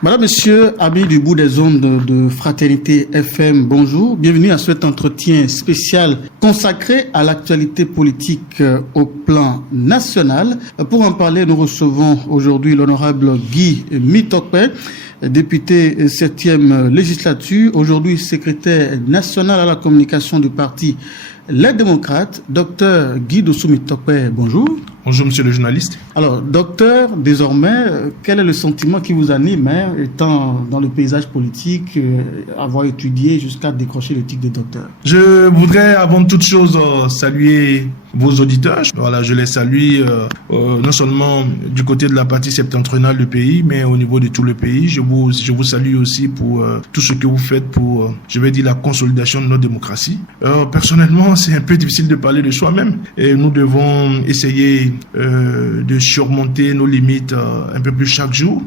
Madame, Monsieur, amis du bout des ondes de Fraternité FM, bonjour. Bienvenue à cet entretien spécial consacré à l'actualité politique au plan national. Pour en parler, nous recevons aujourd'hui l'honorable Guy Mitokpe, député 7e législature, aujourd'hui secrétaire national à la communication du parti Les Démocrates. Docteur Guy Mitokpe, bonjour. Bonjour, monsieur le journaliste. Alors, docteur, désormais, quel est le sentiment qui vous anime, étant dans le paysage politique, avoir étudié jusqu'à décrocher le titre de docteur? Je voudrais, avant toute chose, saluer vos auditeurs. Voilà, je les salue non seulement du côté de la partie septentrionale du pays, mais au niveau de tout le pays. Je vous salue aussi pour tout ce que vous faites pour, je vais dire, la consolidation de notre démocratie. Personnellement, c'est un peu difficile de parler de soi-même. Et nous devons essayer de surmonter nos limites un peu plus chaque jour,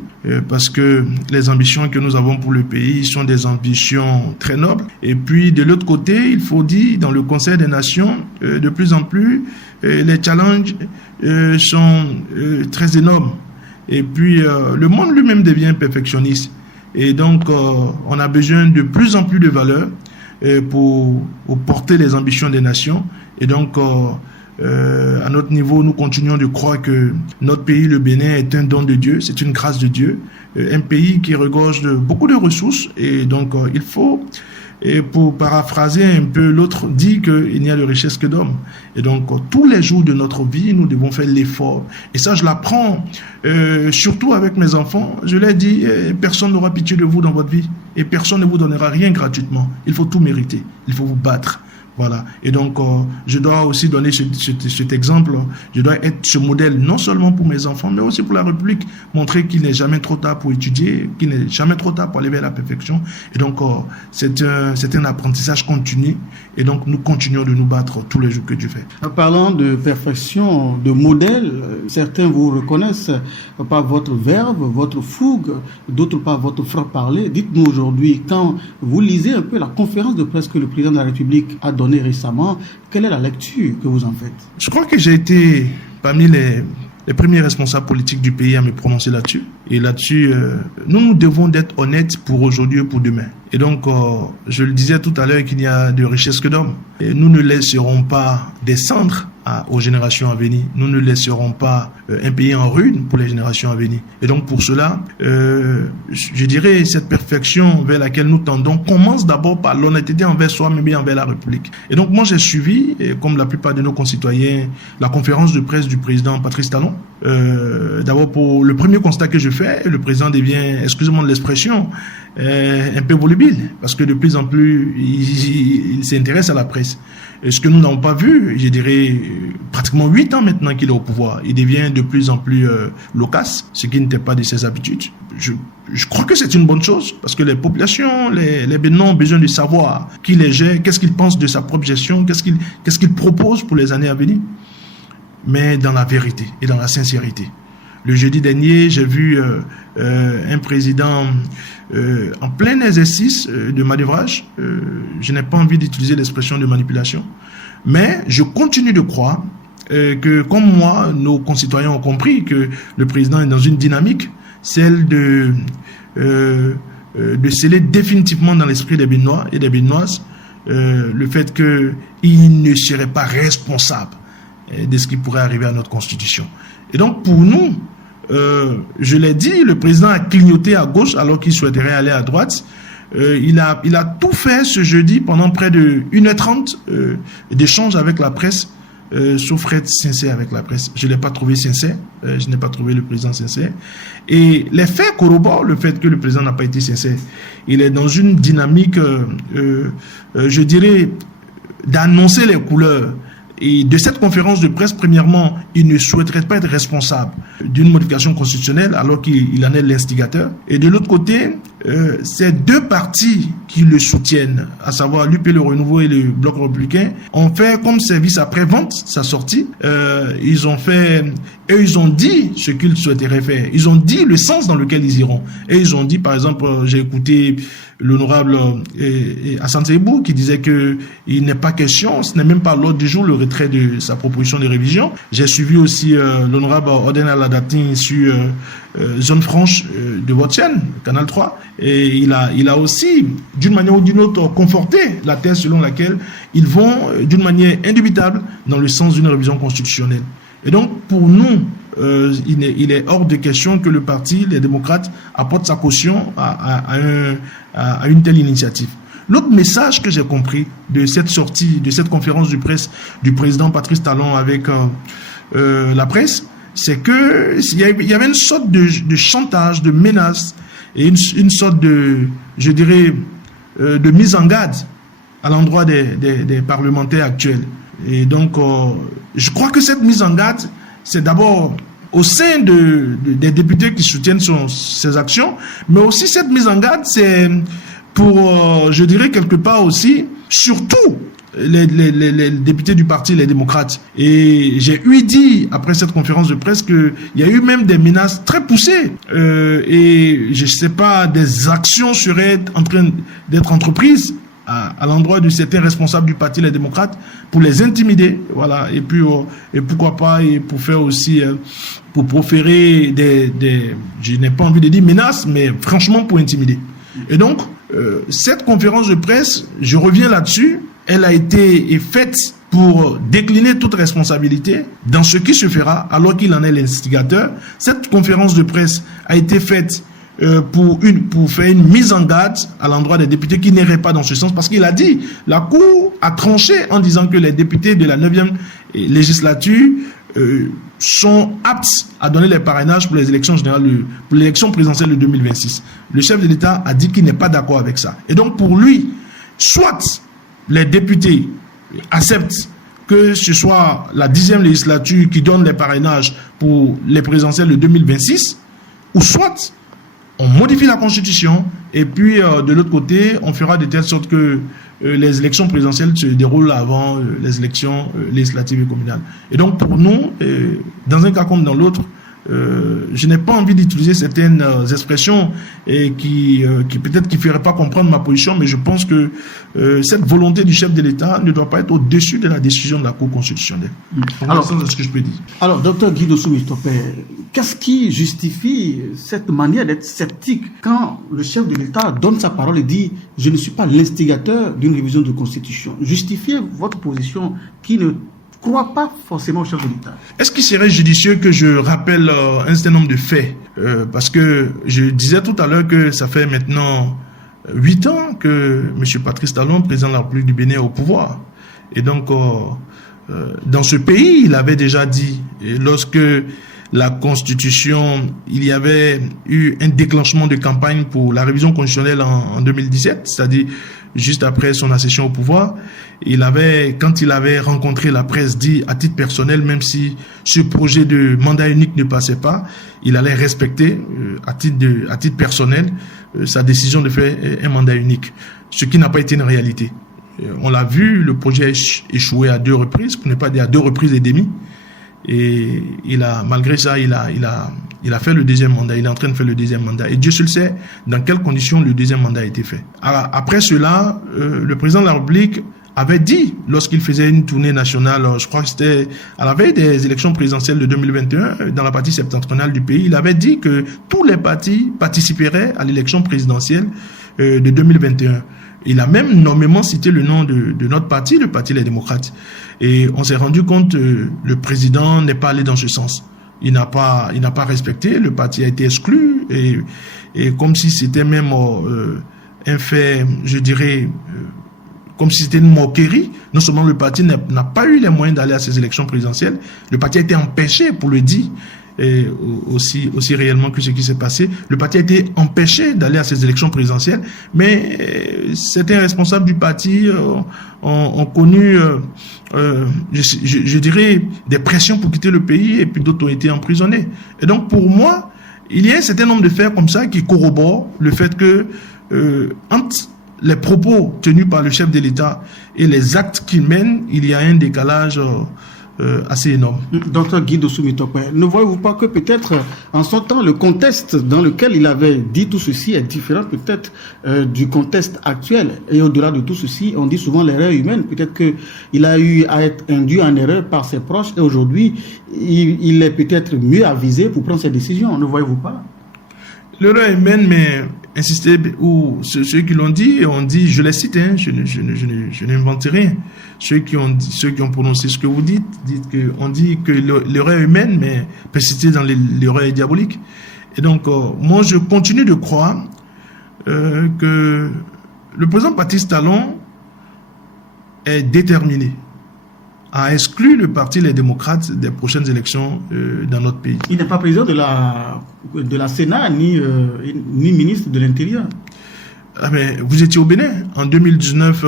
parce que les ambitions que nous avons pour le pays sont des ambitions très nobles. Et puis, de l'autre côté, il faut dire, dans le Conseil des Nations, de plus en plus, les challenges sont très énormes. Et puis, le monde lui-même devient perfectionniste. Et donc, on a besoin de plus en plus de valeurs pour porter les ambitions des nations. Et donc, à notre niveau, nous continuons de croire que notre pays, le Bénin, est un don de Dieu, c'est une grâce de Dieu, un pays qui regorge de beaucoup de ressources. Et donc, il faut, et pour paraphraser un peu, l'autre dit qu'il n'y a de richesse que d'homme. Et donc, tous les jours de notre vie, nous devons faire l'effort. Et ça, je l'apprends, surtout avec mes enfants. Je leur dis, personne n'aura pitié de vous dans votre vie. Et personne ne vous donnera rien gratuitement. Il faut tout mériter. Il faut vous battre. Voilà. Et donc, je dois aussi donner cet exemple. Je dois être ce modèle, non seulement pour mes enfants, mais aussi pour la République. Montrer qu'il n'est jamais trop tard pour étudier, qu'il n'est jamais trop tard pour aller vers la perfection. Et donc, c'est un apprentissage continu. Et donc, nous continuons de nous battre tous les jours que Dieu fait. En parlant de perfection, de modèle, certains vous reconnaissent par votre verve, votre fougue, d'autres par votre franc-parler. Dites-nous aujourd'hui, quand vous lisez un peu la conférence de presse que le président de la République a donnée récemment, quelle est la lecture que vous en faites? Je crois que j'ai été parmi les premiers responsables politiques du pays à me prononcer là-dessus. Et là-dessus, nous devons d'être honnêtes pour aujourd'hui et pour demain. Et donc, je le disais tout à l'heure qu'il n'y a de richesse que d'hommes. Et nous ne laisserons pas descendre aux générations à venir. Nous ne laisserons pas un pays en ruine pour les générations à venir. Et donc, pour cela, je dirais, cette perfection vers laquelle nous tendons commence d'abord par l'honnêteté envers soi-même et envers la République. Et donc, moi, j'ai suivi, comme la plupart de nos concitoyens, la conférence de presse du président Patrice Talon. D'abord, pour le premier constat que je fais, le président devient, excusez-moi de l'expression, un peu volubile, parce que de plus en plus, il s'intéresse à la presse. Et ce que nous n'avons pas vu, je dirais, pratiquement 8 ans maintenant qu'il est au pouvoir, il devient de plus en plus loquace, ce qui n'était pas de ses habitudes. Je crois que c'est une bonne chose, parce que les populations, les Béninois ont besoin de savoir qui les gère, qu'est-ce qu'ils pensent de sa propre gestion, qu'est-ce qu'il propose pour les années à venir, mais dans la vérité et dans la sincérité. Le jeudi dernier, j'ai vu un président en plein exercice de manœuvrage. Je n'ai pas envie d'utiliser l'expression de manipulation, mais je continue de croire que, comme moi, nos concitoyens ont compris que le président est dans une dynamique, celle de sceller définitivement dans l'esprit des Béninois et des Béninoises le fait qu'il ne serait pas responsable de ce qui pourrait arriver à notre Constitution. Et donc, pour nous, je l'ai dit, le président a clignoté à gauche alors qu'il souhaiterait aller à droite. Il a tout fait ce jeudi pendant près de 1h30 d'échanges avec la presse, sauf être sincère avec la presse. Je ne l'ai pas trouvé sincère, je n'ai pas trouvé le président sincère. Et les faits corroborent le fait que le président n'a pas été sincère. Il est dans une dynamique, je dirais, d'annoncer les couleurs. Et de cette conférence de presse, premièrement, il ne souhaiterait pas être responsable d'une modification constitutionnelle alors qu'il en est l'instigateur. Et de l'autre côté, ces deux partis qui le soutiennent, à savoir l'UP Le Renouveau et le Bloc républicain, ont fait comme service après-vente sa sortie. Ils ont dit ce qu'ils souhaiteraient faire. Ils ont dit le sens dans lequel ils iront. Et ils ont dit, par exemple, j'ai écouté l'honorable Hassan Seibou qui disait que il n'est pas question, ce n'est même pas l'ordre du jour, le retrait de sa proposition de révision. J'ai suivi aussi l'honorable Oden Aladatin sur zone franche de votre chaîne, Canal 3. Et il a aussi, d'une manière ou d'une autre, conforté la thèse selon laquelle ils vont, d'une manière indubitable, dans le sens d'une révision constitutionnelle. Et donc, pour nous, il est hors de question que le parti, les démocrates, apporte sa caution à une telle initiative. L'autre message que j'ai compris de cette sortie, de cette conférence de presse du président Patrice Talon avec la presse, c'est que il y avait une sorte de chantage, de menace et une sorte de, je dirais, de mise en garde à l'endroit des parlementaires actuels. Et donc, je crois que cette mise en garde, c'est d'abord au sein des députés qui soutiennent ces actions, mais aussi cette mise en garde, c'est pour, je dirais quelque part aussi, surtout les députés du parti, les démocrates. Et j'ai dit, après cette conférence de presse, qu'il y a eu même des menaces très poussées. Et je ne sais pas, des actions seraient en train d'être entreprises à l'endroit de certains responsables du parti, les démocrates, pour les intimider, voilà, et puis et pourquoi pas, et pour faire aussi, pour proférer je n'ai pas envie de dire menaces, mais franchement pour intimider. Et donc, cette conférence de presse, je reviens là-dessus, elle a été faite pour décliner toute responsabilité dans ce qui se fera alors qu'il en est l'instigateur. Cette conférence de presse a été faite pour faire une mise en garde à l'endroit des députés qui n'iraient pas dans ce sens, parce qu'il a dit, la Cour a tranché en disant que les députés de la 9e législature sont aptes à donner les parrainages pour les élections générales, pour l'élection présidentielle de 2026. Le chef de l'État a dit qu'il n'est pas d'accord avec ça. Et donc pour lui, soit les députés acceptent que ce soit la 10e législature qui donne les parrainages pour les présidentielles de 2026, ou soit on modifie la Constitution et puis de l'autre côté, on fera de telle sorte que les élections présidentielles se déroulent avant les élections législatives et communales. Et donc pour nous, dans un cas comme dans l'autre, je n'ai pas envie d'utiliser certaines expressions qui peut-être qui ne feraient pas comprendre ma position, mais je pense que cette volonté du chef de l'État ne doit pas être au-dessus de la décision de la Cour constitutionnelle. Alors, c'est ce que je peux dire. Alors, docteur Guy Dossou-Mistopé, qu'est-ce qui justifie cette manière d'être sceptique quand le chef de l'État donne sa parole et dit « Je ne suis pas l'instigateur d'une révision de Constitution ». Justifiez votre position qui ne croit pas forcément au chef de l'État. Est-ce qu'il serait judicieux que je rappelle un certain nombre de faits parce que je disais tout à l'heure que ça fait maintenant 8 ans que M. Patrice Talon, président de la République du Bénin, est au pouvoir. Et donc, dans ce pays, il avait déjà dit, lorsque la Constitution, il y avait eu un déclenchement de campagne pour la révision constitutionnelle en 2017, c'est-à-dire juste après son accession au pouvoir, quand il avait rencontré la presse, dit à titre personnel, même si ce projet de mandat unique ne passait pas, il allait respecter à titre personnel sa décision de faire un mandat unique, ce qui n'a pas été une réalité. On l'a vu, le projet a échoué à 2 reprises, pour ne pas dire à 2 reprises et demie. Et malgré ça, il a fait le deuxième mandat. Il est en train de faire le deuxième mandat. Et Dieu seul sait dans quelles conditions le deuxième mandat a été fait. Après cela, le président de la République avait dit, lorsqu'il faisait une tournée nationale, je crois que c'était à la veille des élections présidentielles de 2021, dans la partie septentrionale du pays, il avait dit que tous les partis participeraient à l'élection présidentielle de 2021. Il a même nommément cité le nom de notre parti, le Parti Les Démocrates. Et on s'est rendu compte que le président n'est pas allé dans ce sens. Il n'a pas respecté, le parti a été exclu, et comme si c'était même un fait, je dirais, comme si c'était une moquerie. Non seulement le parti n'a pas eu les moyens d'aller à ces élections présidentielles, le parti a été empêché, pour le dire, et aussi réellement que ce qui s'est passé. Le parti a été empêché d'aller à ces élections présidentielles, mais certains responsables du parti ont connu, je dirais, des pressions pour quitter le pays, et puis d'autres ont été emprisonnés. Et donc pour moi, il y a un certain nombre de faits comme ça qui corroborent le fait que entre les propos tenus par le chef de l'État et les actes qu'il mène, il y a un décalage assez énorme. Docteur Guy Dossou-Mitope, ne voyez-vous pas que peut-être en son temps, le contexte dans lequel il avait dit tout ceci est différent peut-être du contexte actuel? Et au-delà de tout ceci, on dit souvent l'erreur humaine. Peut-être qu'il a eu à être induit en erreur par ses proches et aujourd'hui, il est peut-être mieux avisé pour prendre ses décisions. Ne voyez-vous pas? L'erreur humaine, mais insister, ou ceux qui l'ont dit, on dit, je les cite, hein, je n'invente rien. Ceux qui ont prononcé ce que vous dites, on dit que l'erreur humaine, mais persister dans l'erreur diabolique. Et donc, moi, je continue de croire que le président Patrice Talon est déterminé à exclure le parti Les Démocrates des prochaines élections dans notre pays. Il n'est pas président de la Sénat ni ministre de l'Intérieur. Ah mais vous étiez au Bénin en 2019,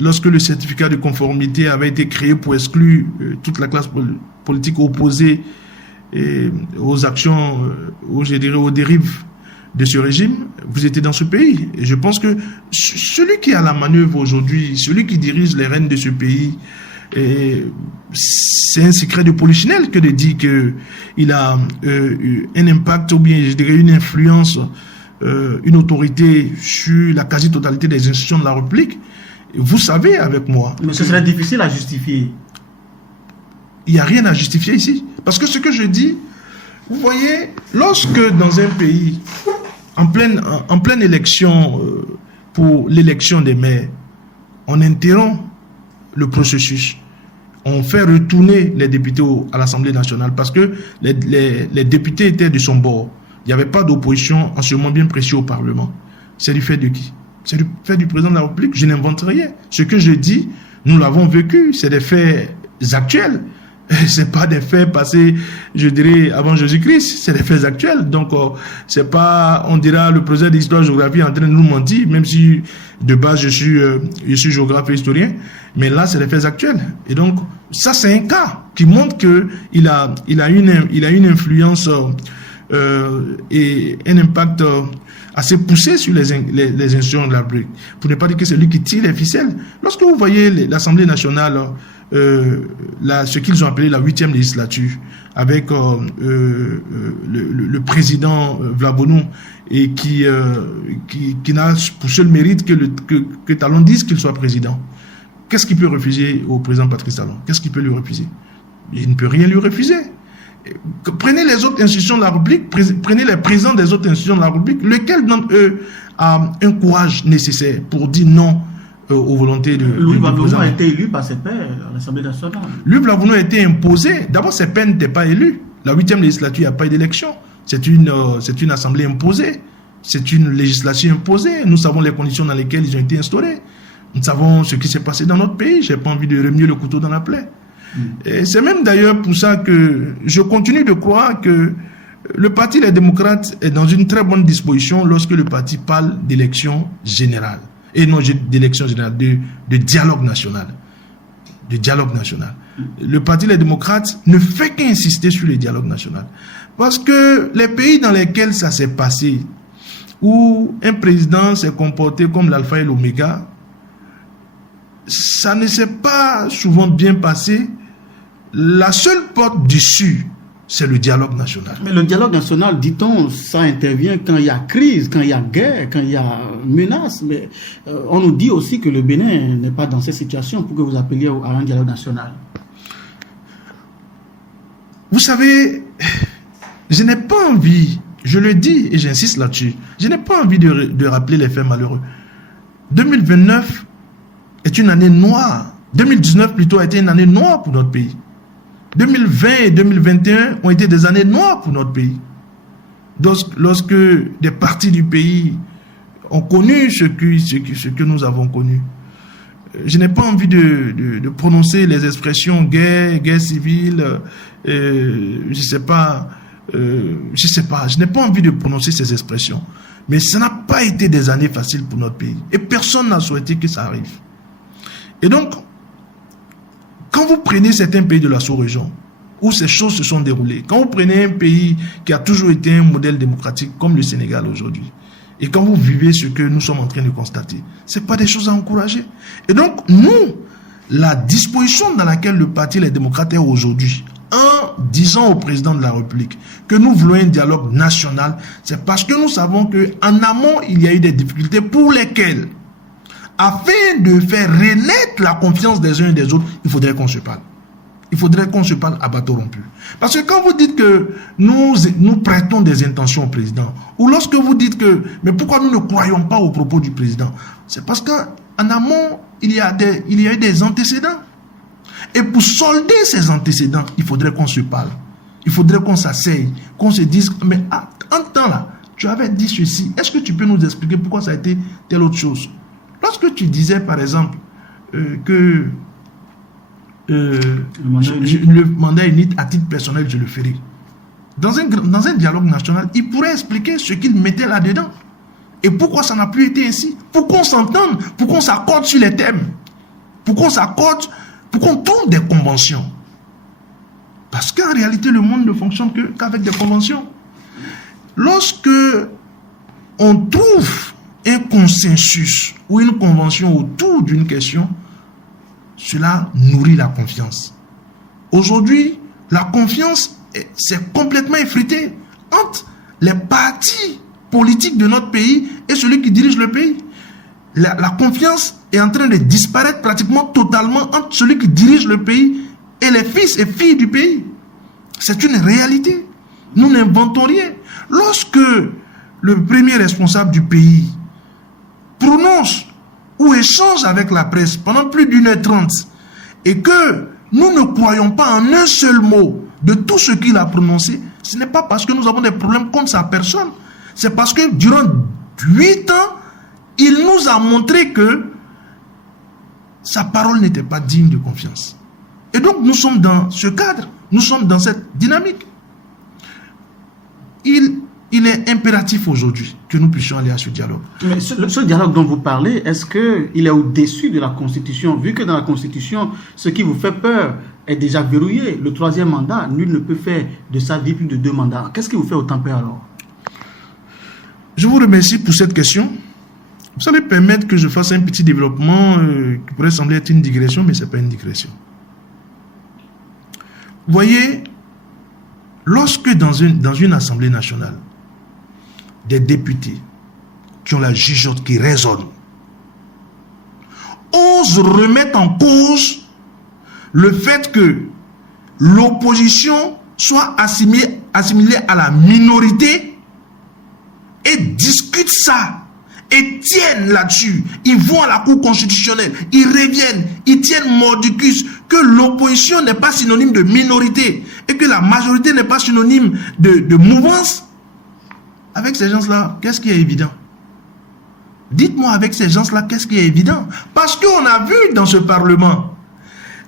lorsque le certificat de conformité avait été créé pour exclure toute la classe politique opposée aux actions, aux dérives de ce régime, vous étiez dans ce pays. Et je pense que celui qui a la manœuvre aujourd'hui, celui qui dirige les rênes de ce pays, c'est un secret de polichinelle que de dire qu'il a un impact ou bien je dirais une influence, une autorité sur la quasi-totalité des institutions de la République. Vous savez avec moi. Mais ce serait difficile à justifier. Il n'y a rien à justifier ici. Parce que ce que je dis, vous voyez, lorsque dans un pays, en pleine élection, pour l'élection des maires, on interrompt le processus, on fait retourner les députés à l'Assemblée nationale parce que les députés étaient de son bord. Il n'y avait pas d'opposition en ce moment bien précis au Parlement. C'est du fait de qui? C'est du fait du président de la République. Je n'invente rien. Ce que je dis, nous l'avons vécu. C'est des faits actuels. C'est pas des faits passés, je dirais, avant Jésus-Christ. C'est des faits actuels. Donc, c'est pas, on dira, le professeur d'histoire-géographie est en train de nous mentir, même si, de base, je suis géographe et historien. Mais là, c'est des faits actuels. Et donc, ça, c'est un cas qui montre qu'il a une influence, et un impact assez poussé sur les institutions de la République. Pour ne pas dire que c'est lui qui tire les ficelles. Lorsque vous voyez l'Assemblée nationale, ce qu'ils ont appelé la 8e législature, avec le président Vlabonou, et qui n'a pour seul mérite que Talon dise qu'il soit président. Qu'est-ce qu'il peut refuser au président Patrice Talon? Qu'est-ce qu'il peut lui refuser? Il ne peut rien lui refuser. Prenez les autres institutions de la République, prenez les présidents des autres institutions de la République, lequel d'entre eux a un courage nécessaire pour dire non aux volontés de Louis Vlabonou a été élu par ses pairs à l'Assemblée nationale. Louis Vlabonou a été imposé. D'abord, ses pairs n'étaient pas élus. La 8e législature, il n'y a pas eu d'élection. C'est une assemblée imposée. C'est une législation imposée. Nous savons les conditions dans lesquelles ils ont été instaurés. Nous savons ce qui s'est passé dans notre pays. Je n'ai pas envie de remuer le couteau dans la plaie. Et c'est même d'ailleurs pour ça que je continue de croire que le parti Les Démocrates est dans une très bonne disposition lorsque le parti parle d'élection générale. Et non d'élection générale, de dialogue national. De dialogue national. Le parti Les Démocrates ne fait qu'insister sur le dialogue national. Parce que les pays dans lesquels ça s'est passé, où un président s'est comporté comme l'alpha et l'oméga, ça ne s'est pas souvent bien passé. La seule porte d'issue, c'est le dialogue national. Mais le dialogue national, dit-on, ça intervient quand il y a crise, quand il y a guerre, quand il y a menace. Mais on nous dit aussi que le Bénin n'est pas dans cette situation pour que vous appeliez à un dialogue national. Vous savez, je n'ai pas envie, je le dis et j'insiste là-dessus, je n'ai pas envie de rappeler les faits malheureux. 2029 est une année noire. 2019 plutôt a été une année noire pour notre pays. 2020 et 2021 ont été des années noires pour notre pays. Lorsque des parties du pays ont connu ce que nous avons connu. Je n'ai pas envie de prononcer les expressions guerre civile, je sais pas, je n'ai pas envie de prononcer ces expressions. Mais ça n'a pas été des années faciles pour notre pays. Et personne n'a souhaité que ça arrive. Et donc, quand vous prenez certains pays de la sous-région, où ces choses se sont déroulées, quand vous prenez un pays qui a toujours été un modèle démocratique comme le Sénégal aujourd'hui, et quand vous vivez ce que nous sommes en train de constater, ce n'est pas des choses à encourager. Et donc, nous, la disposition dans laquelle le Parti Les Démocrates est aujourd'hui, en disant au président de la République que nous voulons un dialogue national, c'est parce que nous savons qu'en amont, il y a eu des difficultés pour lesquelles, afin de faire renaître la confiance des uns et des autres, il faudrait qu'on se parle. Il faudrait qu'on se parle à bateau rompu. Parce que quand vous dites que nous prêtons des intentions au président, ou lorsque vous dites que, mais pourquoi nous ne croyons pas aux propos du président, c'est parce qu'en amont, il y a eu des antécédents. Et pour solder ces antécédents, il faudrait qu'on se parle. Il faudrait qu'on s'asseye, qu'on se dise, mais en temps là, tu avais dit ceci, est-ce que tu peux nous expliquer pourquoi ça a été telle autre chose? Lorsque tu disais, par exemple, que le mandat unique, à titre personnel, je le ferai. Dans un dialogue national, il pourrait expliquer ce qu'il mettait là-dedans. Et pourquoi ça n'a plus été ainsi? Pour qu'on s'entende, pour qu'on s'accorde sur les thèmes. Pour qu'on s'accorde, pour qu'on trouve des conventions. Parce qu'en réalité, le monde ne fonctionne qu'avec des conventions. Lorsque on trouve un consensus ou une convention autour d'une question, cela nourrit la confiance. Aujourd'hui, la confiance s'est complètement effritée entre les partis politiques de notre pays et celui qui dirige le pays. La confiance est en train de disparaître pratiquement totalement entre celui qui dirige le pays et les fils et filles du pays. C'est une réalité. Nous n'inventons rien. Lorsque le premier responsable du pays prononce ou échange avec la presse pendant plus d'1h30 et que nous ne croyons pas en un seul mot de tout ce qu'il a prononcé, ce n'est pas parce que nous avons des problèmes contre sa personne, c'est parce que durant 8 ans, il nous a montré que sa parole n'était pas digne de confiance. Et donc nous sommes dans ce cadre, nous sommes dans cette dynamique. Il est impératif aujourd'hui que nous puissions aller à ce dialogue. Mais ce dialogue dont vous parlez, est-ce qu'il est au-dessus de la Constitution? Vu que dans la Constitution, ce qui vous fait peur est déjà verrouillé. Le 3e mandat, nul ne peut faire de sa vie plus de 2 mandats. Qu'est-ce qui vous fait autant peur alors? Je vous remercie pour cette question. Vous allez permettre que je fasse un petit développement qui pourrait sembler être une digression, mais ce n'est pas une digression. Vous voyez, lorsque dans une assemblée nationale, des députés qui ont la jugeote qui résonne osent remettre en cause le fait que l'opposition soit assimilée à la minorité et discutent ça et tiennent là-dessus. Ils vont à la Cour constitutionnelle, ils reviennent, ils tiennent mordicus que l'opposition n'est pas synonyme de minorité et que la majorité n'est pas synonyme de mouvance. Avec ces gens-là, qu'est-ce qui est évident? Dites-moi, avec ces gens-là, qu'est-ce qui est évident? Parce qu'on a vu dans ce Parlement,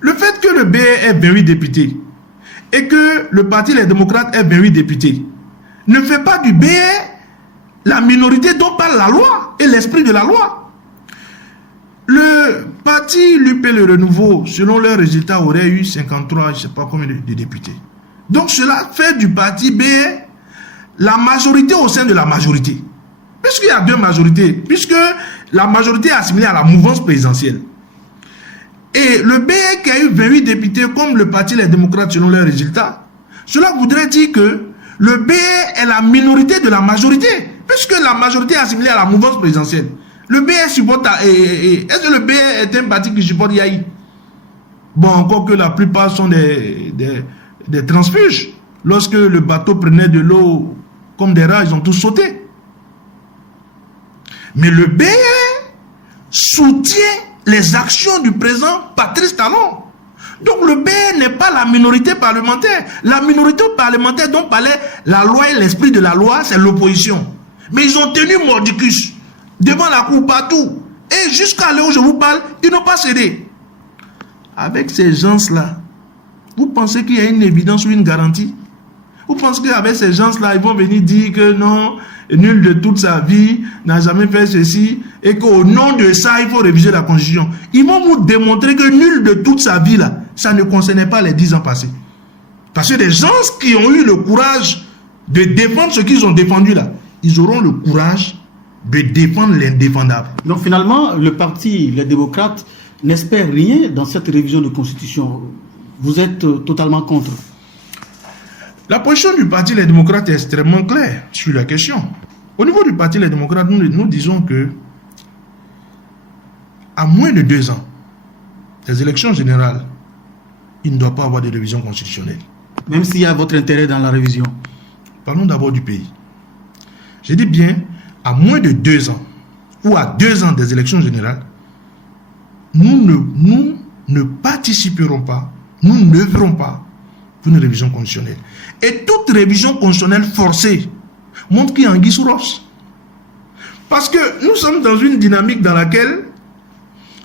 le fait que le BE ait 28 députés et que le Parti Les Démocrates ait 28 députés ne fait pas du BE la minorité dont parle la loi et l'esprit de la loi. Le parti l'UP Le Renouveau, selon leurs résultats, aurait eu 53, je ne sais pas combien de députés. Donc cela fait du parti BE la majorité au sein de la majorité. Puisqu'il y a 2 majorités, puisque la majorité est assimilée à la mouvance présidentielle. Et le BE qui a eu 28 députés comme le Parti Les Démocrates selon leurs résultats, cela voudrait dire que le BE est la minorité de la majorité, puisque la majorité est assimilée à la mouvance présidentielle. Le BE supporte... Est-ce que le BE est un parti qui supporte Yahi? Bon, encore que la plupart sont des transfuges. Lorsque le bateau prenait de l'eau comme des rats, ils ont tous sauté. Mais le BE soutient les actions du président Patrice Talon. Donc le BE n'est pas la minorité parlementaire. La minorité parlementaire dont parlait la loi et l'esprit de la loi, c'est l'opposition. Mais ils ont tenu mordicus devant la cour partout. Et jusqu'à l'heure où je vous parle, ils n'ont pas cédé. Avec ces gens-là, vous pensez qu'il y a une évidence ou une garantie? Vous pensez qu'avec ces gens-là, ils vont venir dire que non, nul de toute sa vie n'a jamais fait ceci et qu'au nom de ça, il faut réviser la Constitution. Ils vont vous démontrer que nul de toute sa vie, là, ça ne concernait pas les 10 ans passés. Parce que les gens qui ont eu le courage de défendre ce qu'ils ont défendu là, ils auront le courage de défendre l'indéfendable. Donc finalement, le parti, les démocrates, n'espère rien dans cette révision de constitution. Vous êtes totalement contre. La position du Parti Les Démocrates est extrêmement claire sur la question. Au niveau du Parti Les Démocrates, nous disons que à moins de 2 ans des élections générales, il ne doit pas avoir de révision constitutionnelle. Même s'il y a votre intérêt dans la révision. Parlons d'abord du pays. Je dis bien, à moins de 2 ans, ou à 2 ans des élections générales, nous ne participerons pas, nous n'œuvrons pas pour une révision constitutionnelle. Et toute révision constitutionnelle forcée montre qu'il y a anguille sous roche. Parce que nous sommes dans une dynamique dans laquelle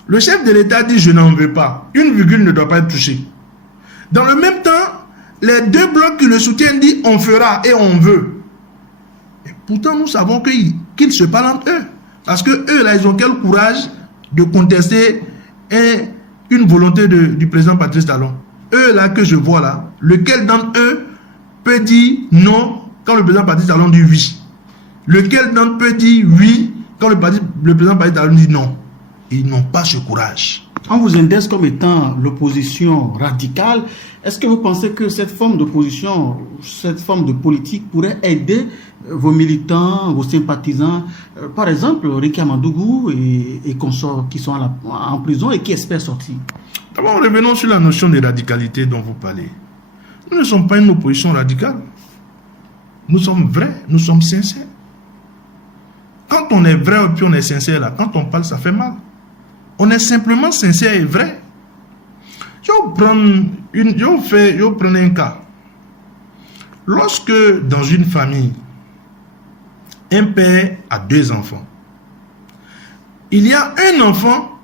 le chef de l'État dit « je n'en veux pas ». Une virgule ne doit pas être touchée. Dans le même temps, les 2 blocs qui le soutiennent disent « on fera et on veut ». Et pourtant, nous savons qu'ils se parlent entre eux. Parce que eux, là, ils ont quel courage de contester une volonté du président Patrice Talon. Eux, là, que je vois là, lequel d'entre eux peut dire non quand le président Patrice Talon dit oui? Lequel d'entre eux peut dire oui quand le président Patrice Talon dit non? Ils n'ont pas ce courage. On vous indexe comme étant l'opposition radicale. Est-ce que vous pensez que cette forme d'opposition, cette forme de politique pourrait aider vos militants, vos sympathisants, par exemple Ricky Amadougou et consorts qui sont en prison et qui espèrent sortir? D'abord, revenons sur la notion de radicalité dont vous parlez. Nous ne sommes pas une opposition radicale. Nous sommes vrais, nous sommes sincères. Quand on est vrai et puis on est sincère, là, quand on parle, ça fait mal. On est simplement sincère et vrai. Je vais prendre un cas. Lorsque dans une famille, un père a 2 enfants, il y a un enfant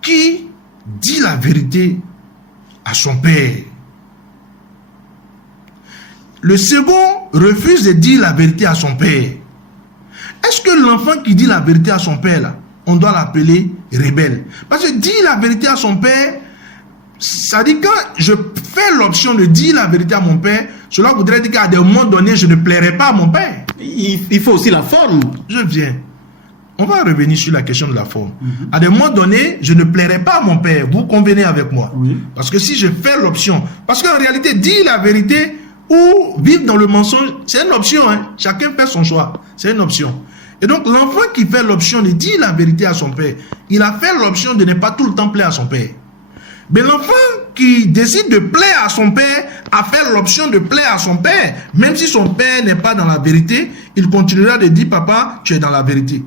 qui dit la vérité à son père. Le second refuse de dire la vérité à son père. Est-ce que l'enfant qui dit la vérité à son père, là, on doit l'appeler rebelle? Parce que dire la vérité à son père, ça dit quand je fais l'option de dire la vérité à mon père, cela voudrait dire qu'à des moments donnés, je ne plairai pas à mon père. Il faut aussi la forme. Je viens. On va revenir sur la question de la forme. À des moments donnés, je ne plairai pas à mon père. Vous convenez avec moi? Oui. Parce que si je fais l'option, parce qu'en réalité, dire la vérité ou vivre dans le mensonge, c'est une option. Hein? Chacun fait son choix. C'est une option. Et donc, l'enfant qui fait l'option de dire la vérité à son père, il a fait l'option de ne pas tout le temps plaire à son père. Mais l'enfant qui décide de plaire à son père a fait l'option de plaire à son père. Même si son père n'est pas dans la vérité, il continuera de dire « Papa, tu es dans la vérité ».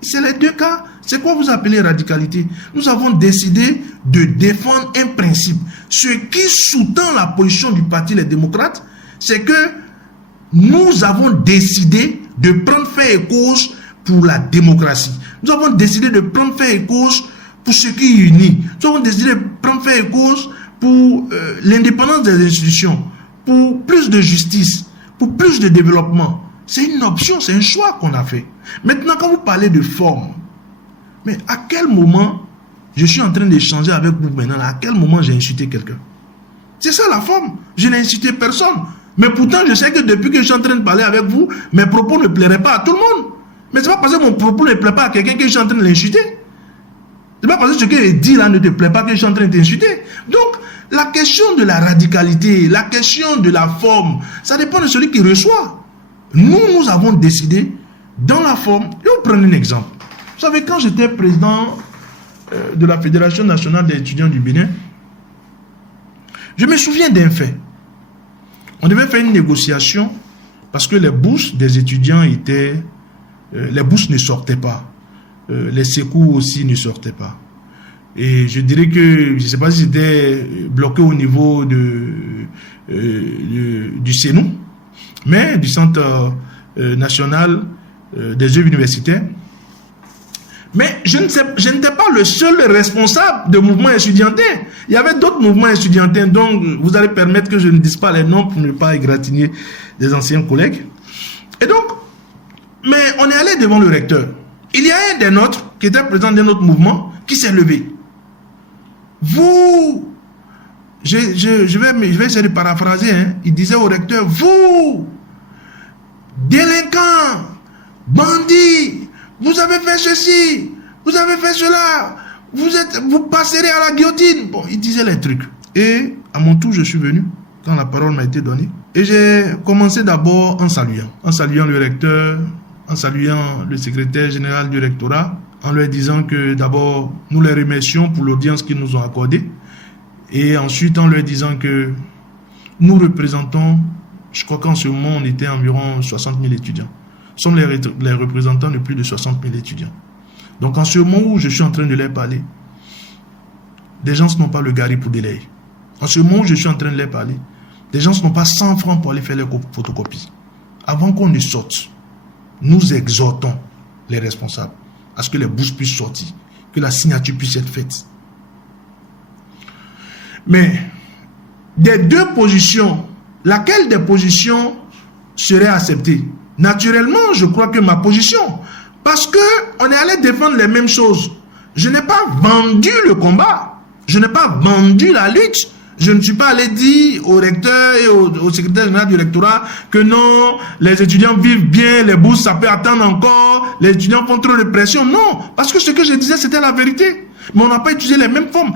C'est les 2 cas. C'est quoi vous appelez radicalité? Nous avons décidé de défendre un principe. Ce qui sous-tend la position du Parti Les Démocrates, c'est que nous avons décidé de prendre fait et cause pour la démocratie. Nous avons décidé de prendre fait et cause pour ce qui unit. Nous avons décidé de prendre fait et cause pour l'indépendance des institutions, pour plus de justice, pour plus de développement. C'est une option, c'est un choix qu'on a fait. Maintenant, quand vous parlez de forme, mais à quel moment je suis en train d'échanger avec vous maintenant, à quel moment j'ai insulté quelqu'un? C'est ça la forme. Je n'ai insulté personne. Mais pourtant, je sais que depuis que je suis en train de parler avec vous, mes propos ne plairaient pas à tout le monde. Mais ce n'est pas parce que mon propos ne plaît pas à quelqu'un que je suis en train de l'insulter. Ce n'est pas parce que ce que je dis là ne te plaît pas que je suis en train de t'insulter. Donc, la question de la radicalité, la question de la forme, ça dépend de celui qui reçoit. Nous avons décidé, dans la forme, je vais vous prendre un exemple. Vous savez, quand j'étais président de la Fédération nationale des étudiants du Bénin, je me souviens d'un fait. On devait faire une négociation parce que les bourses des étudiants étaient... les bourses ne sortaient pas. Les secours aussi ne sortaient pas. Et je dirais que, je ne sais pas si c'était bloqué au niveau du CENU, mais du Centre national des œuvres universitaires. Mais je n'étais pas le seul responsable de mouvements étudiantins. Il y avait d'autres mouvements étudiantins, donc vous allez permettre que je ne dise pas les noms pour ne pas égratigner des anciens collègues. Et donc, mais on est allé devant le recteur. Il y a un des nôtres qui était président d'un autre mouvement qui s'est levé. Vous, je vais essayer de paraphraser, hein. Il disait au recteur, vous, délinquants, bandits, vous avez fait ceci, vous avez fait cela, vous passerez à la guillotine. Bon, il disait les trucs. Et à mon tour, je suis venu, quand la parole m'a été donnée. Et j'ai commencé d'abord en saluant le recteur, en saluant le secrétaire général du rectorat, en leur disant que d'abord, nous les remercions pour l'audience qu'ils nous ont accordée. Et ensuite, en leur disant que nous représentons, je crois qu'en ce moment, on était environ 60 000 étudiants. Nous sommes les représentants de plus de 60 000 étudiants. Donc, en ce moment où je suis en train de leur parler, des gens n'ont pas le gari pour délayer. En ce moment où je suis en train de leur parler, des gens n'ont pas 100 francs pour aller faire les photocopies. Avant qu'on ne sorte, nous exhortons les responsables à ce que les bourses puissent sortir, que la signature puisse être faite. Mais, des deux positions, laquelle des positions serait acceptée? Naturellement, je crois que ma position, parce qu'on est allé défendre les mêmes choses. Je n'ai pas vendu le combat, je n'ai pas vendu la lutte. Je ne suis pas allé dire au recteur et au secrétaire général du rectorat que non, les étudiants vivent bien, les bourses, ça peut attendre encore, les étudiants font trop de pression. Non, parce que ce que je disais, c'était la vérité. Mais on n'a pas utilisé les mêmes formes.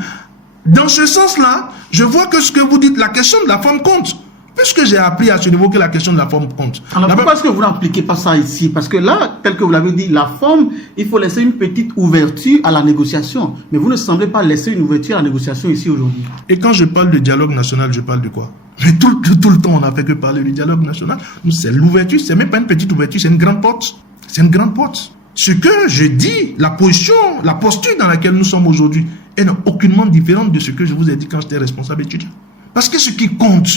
Dans ce sens-là, je vois que ce que vous dites, la question de la forme compte. Puisque j'ai appris à ce niveau que la question de la forme compte. Alors pourquoi est-ce que vous n'appliquez pas ça ici? Parce que là, tel que vous l'avez dit, la forme, il faut laisser une petite ouverture à la négociation. Mais vous ne semblez pas laisser une ouverture à la négociation ici aujourd'hui. Et quand je parle de dialogue national, je parle de quoi? Mais tout le temps, on n'a fait que parler du dialogue national. C'est l'ouverture, c'est même pas une petite ouverture, c'est une grande porte. C'est une grande porte. Ce que je dis, la position, la posture dans laquelle nous sommes aujourd'hui, est aucunement différente de ce que je vous ai dit quand j'étais responsable étudiant. Parce que ce qui compte,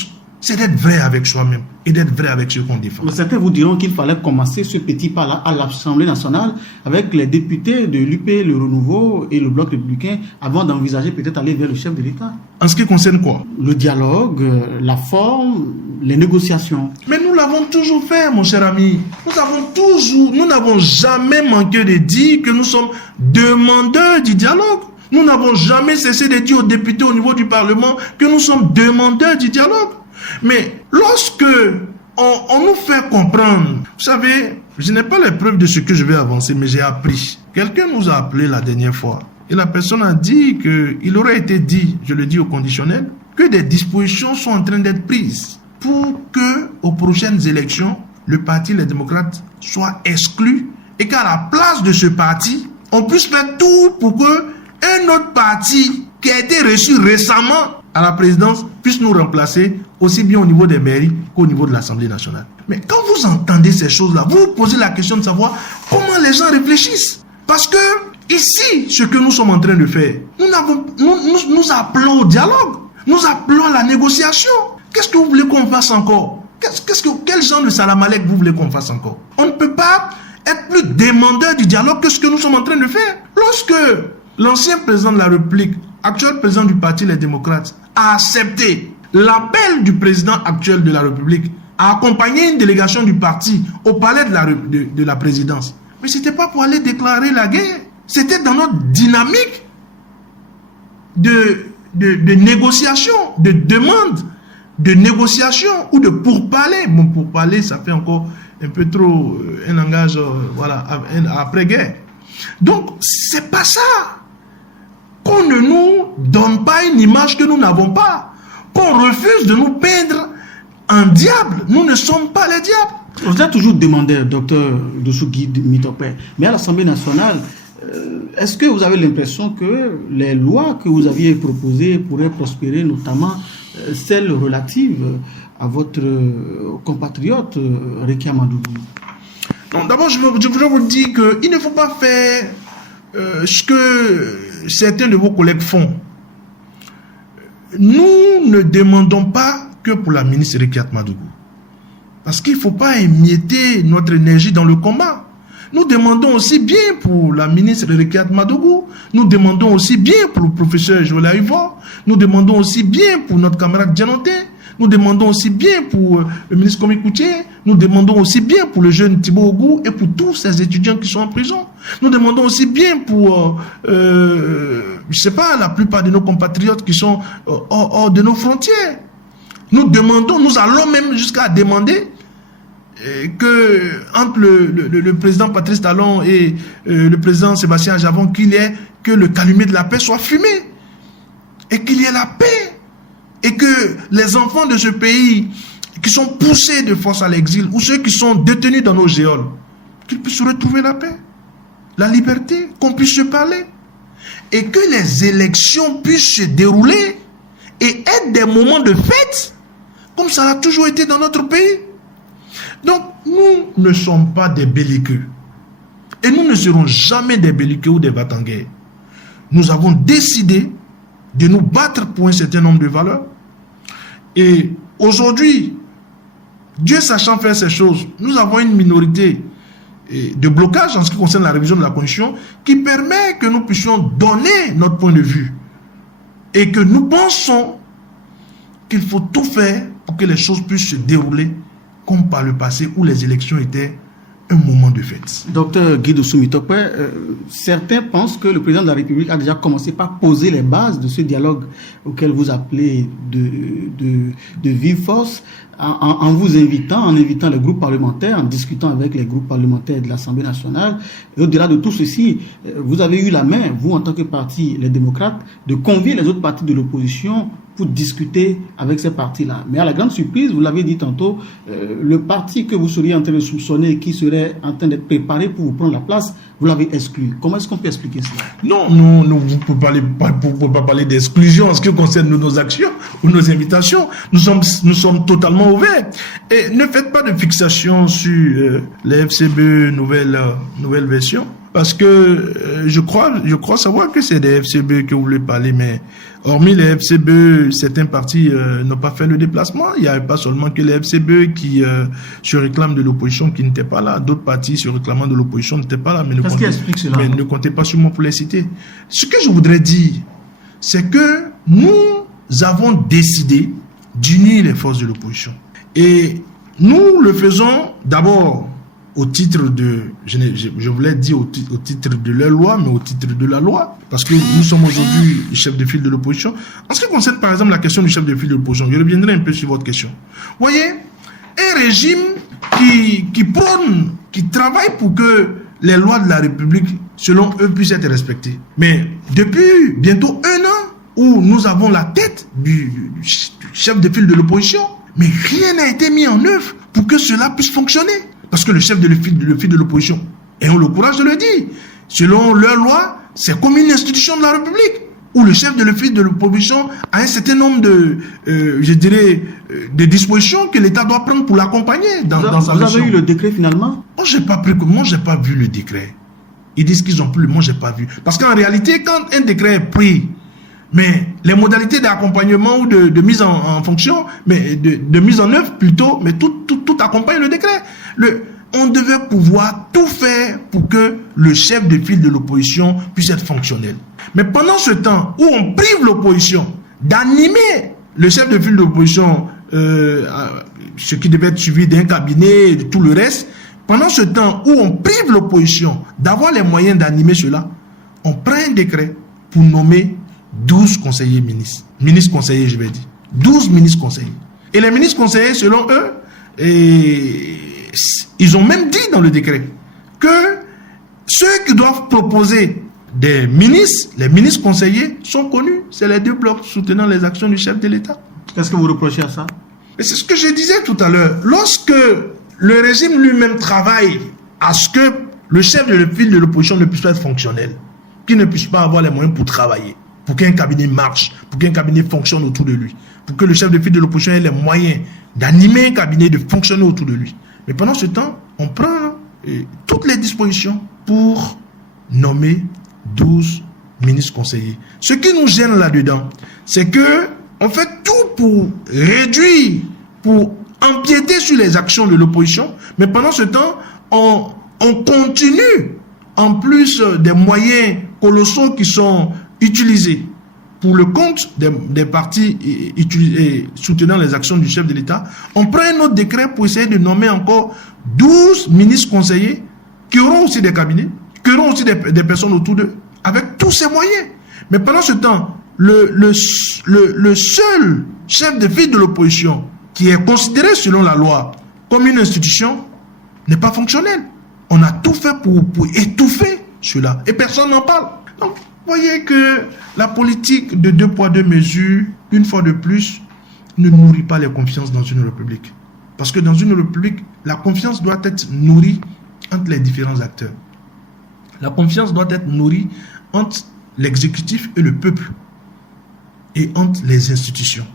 c'est d'être vrai avec soi-même et d'être vrai avec ce qu'on défend. Mais certains vous diront qu'il fallait commencer ce petit pas-là à l'Assemblée nationale avec les députés de l'UP, le Renouveau et le Bloc républicain avant d'envisager peut-être aller vers le chef de l'État. En ce qui concerne quoi? Le dialogue, la forme, les négociations. Mais nous l'avons toujours fait, mon cher ami. Nous n'avons jamais manqué de dire que nous sommes demandeurs du dialogue. Nous n'avons jamais cessé de dire aux députés au niveau du Parlement que nous sommes demandeurs du dialogue. Mais lorsque on nous fait comprendre, vous savez, je n'ai pas les preuves de ce que je vais avancer, mais j'ai appris. Quelqu'un nous a appelé la dernière fois et la personne a dit qu'il aurait été dit, je le dis au conditionnel, que des dispositions sont en train d'être prises pour que aux prochaines élections, le parti Les Démocrates soit exclu et qu'à la place de ce parti, on puisse faire tout pour que un autre parti qui a été reçu récemment à la présidence puisse nous remplacer aussi bien au niveau des mairies qu'au niveau de l'Assemblée nationale. Mais quand vous entendez ces choses-là, vous vous posez la question de savoir comment les gens réfléchissent. Parce que ici, ce que nous sommes en train de faire, nous appelons au dialogue, nous appelons à la négociation. Qu'est-ce que vous voulez qu'on fasse encore? Quel genre de salamalek vous voulez qu'on fasse encore? On ne peut pas être plus demandeur du dialogue que ce que nous sommes en train de faire. Lorsque l'ancien président de la République, actuel président du parti Les Démocrates, a accepté l'appel du président actuel de la République à accompagner une délégation du parti au palais de la présidence. Mais ce n'était pas pour aller déclarer la guerre. C'était dans notre dynamique de négociation, de demande, de négociation ou de pourparler. Bon, pourparler, ça fait encore un peu trop un langage après-guerre. Donc, c'est pas ça. Qu'on ne nous donne pas une image que nous n'avons pas. Qu'on refuse de nous peindre en diable. Nous ne sommes pas les diables. Vous êtes toujours demandeur, docteur Doussou-Guy Mitopé. Mais à l'Assemblée nationale, est-ce que vous avez l'impression que les lois que vous aviez proposées pourraient prospérer, notamment celles relatives à votre compatriote Rekia Madougou? Non, d'abord, je voudrais vous dire qu'il ne faut pas faire ce que certains de vos collègues font. Nous ne demandons pas que pour la ministre Rekia Madougou. Parce qu'il ne faut pas émietter notre énergie dans le combat. Nous demandons aussi bien pour la ministre Rekia Madougou, nous demandons aussi bien pour le professeur Joël Aïvo, nous demandons aussi bien pour notre camarade Dianoté, nous demandons aussi bien pour le ministre Komi Koutié, nous demandons aussi bien pour le jeune Thibaut Ogou et pour tous ces étudiants qui sont en prison. Nous demandons aussi bien pour, je sais pas, la plupart de nos compatriotes qui sont hors de nos frontières. Nous demandons, nous allons même jusqu'à demander que entre le président Patrice Talon et le président Sébastien Ajavon, que le calumet de la paix soit fumé et qu'il y ait la paix et que les enfants de ce pays qui sont poussés de force à l'exil ou ceux qui sont détenus dans nos géoles, qu'ils puissent retrouver la paix, la liberté, qu'on puisse se parler et que les élections puissent se dérouler et être des moments de fête comme ça a toujours été dans notre pays. Donc, nous ne sommes pas des belliqueux. Et nous ne serons jamais des belliqueux ou des batanguais. Nous avons décidé de nous battre pour un certain nombre de valeurs. Et aujourd'hui, Dieu sachant faire ces choses, nous avons une minorité de blocage en ce qui concerne la révision de la Constitution qui permet que nous puissions donner notre point de vue. Et que nous pensons qu'il faut tout faire pour que les choses puissent se dérouler comme par le passé où les élections étaient un moment de fête. Docteur Guy Dossou-Mitope, certains pensent que le président de la République a déjà commencé par poser les bases de ce dialogue auquel vous appelez de vive force, en invitant les groupes parlementaires, en discutant avec les groupes parlementaires de l'Assemblée nationale. Et au-delà de tout ceci, vous avez eu la main, vous en tant que parti, les démocrates, de convier les autres partis de l'opposition pour discuter avec ces partis-là. Mais à la grande surprise, vous l'avez dit tantôt, le parti que vous seriez en train de soupçonner, qui serait en train d'être préparé pour vous prendre la place, vous l'avez exclu. Comment est-ce qu'on peut expliquer cela? Non, vous ne pouvez pas parler d'exclusion en ce qui concerne nos actions ou nos invitations. Nous sommes totalement ouverts. Et ne faites pas de fixation sur les FCBE nouvelle version. Parce que je crois savoir que c'est des FCBE que vous voulez parler, mais hormis les FCBE, certains partis n'ont pas fait le déplacement. Il n'y avait pas seulement que les FCBE qui se réclament de l'opposition qui n'étaient pas là. D'autres partis se réclamant de l'opposition n'étaient pas là. Mais ne comptez pas sur moi pour les citer. Ce que je voudrais dire, c'est que nous avons décidé d'unir les forces de l'opposition. Et nous le faisons d'abord au titre de, je voulais dire au titre de la loi, mais au titre de la loi, parce que nous sommes aujourd'hui chefs de file de l'opposition. En ce qui concerne par exemple la question du chef de file de l'opposition, je reviendrai un peu sur votre question. Vous voyez, un régime qui prône, qui travaille pour que les lois de la République, selon eux, puissent être respectées. Mais depuis bientôt 1 an, où nous avons la tête du chef de file de l'opposition, mais rien n'a été mis en œuvre pour que cela puisse fonctionner. Parce que le chef de file de l'opposition, ayons le courage de le dire, selon leur loi, c'est comme une institution de la République, où le chef de file de l'opposition a un certain nombre de, de dispositions que l'État doit prendre pour l'accompagner dans sa mission. Vous avez eu le décret finalement? Moi, j'ai pas vu le décret. Ils disent qu'ils ont pris, moi, j'ai pas vu. Parce qu'en réalité, quand un décret est pris, mais les modalités d'accompagnement ou de mise en fonction, mais de mise en œuvre plutôt, mais tout accompagne le décret. On devait pouvoir tout faire pour que le chef de file de l'opposition puisse être fonctionnel. Mais pendant ce temps où on prive l'opposition d'animer le chef de file de l'opposition, ce qui devait être suivi d'un cabinet et de tout le reste, pendant ce temps où on prive l'opposition d'avoir les moyens d'animer cela, on prend un décret pour nommer 12 conseillers ministres. Ministres conseillers, je vais dire. 12 ministres conseillers. Et les ministres conseillers, selon eux, ils ont même dit dans le décret que ceux qui doivent proposer des ministres, les ministres conseillers, sont connus. C'est les 2 blocs soutenant les actions du chef de l'État. Qu'est-ce que vous reprochez à ça? Et c'est ce que je disais tout à l'heure. Lorsque le régime lui-même travaille à ce que le chef de file de l'opposition ne puisse pas être fonctionnel, qu'il ne puisse pas avoir les moyens pour travailler, pour qu'un cabinet marche, pour qu'un cabinet fonctionne autour de lui, pour que le chef de file de l'opposition ait les moyens d'animer un cabinet, de fonctionner autour de lui. Mais pendant ce temps, on prend toutes les dispositions pour nommer 12 ministres conseillers. Ce qui nous gêne là-dedans, c'est que on fait tout pour réduire, pour empiéter sur les actions de l'opposition, mais pendant ce temps, on continue, en plus des moyens colossaux qui sont utilisés pour le compte des partis soutenant les actions du chef de l'État, on prend un autre décret pour essayer de nommer encore 12 ministres conseillers qui auront aussi des cabinets, qui auront aussi des personnes autour d'eux, avec tous ces moyens. Mais pendant ce temps, le seul chef de file de l'opposition qui est considéré selon la loi comme une institution n'est pas fonctionnel. On a tout fait pour étouffer cela. Et personne n'en parle. Donc, vous voyez que la politique de 2 poids 2 mesures, une fois de plus, ne nourrit pas les confiances dans une république. Parce que dans une république, la confiance doit être nourrie entre les différents acteurs. La confiance doit être nourrie entre l'exécutif et le peuple. Et entre les institutions.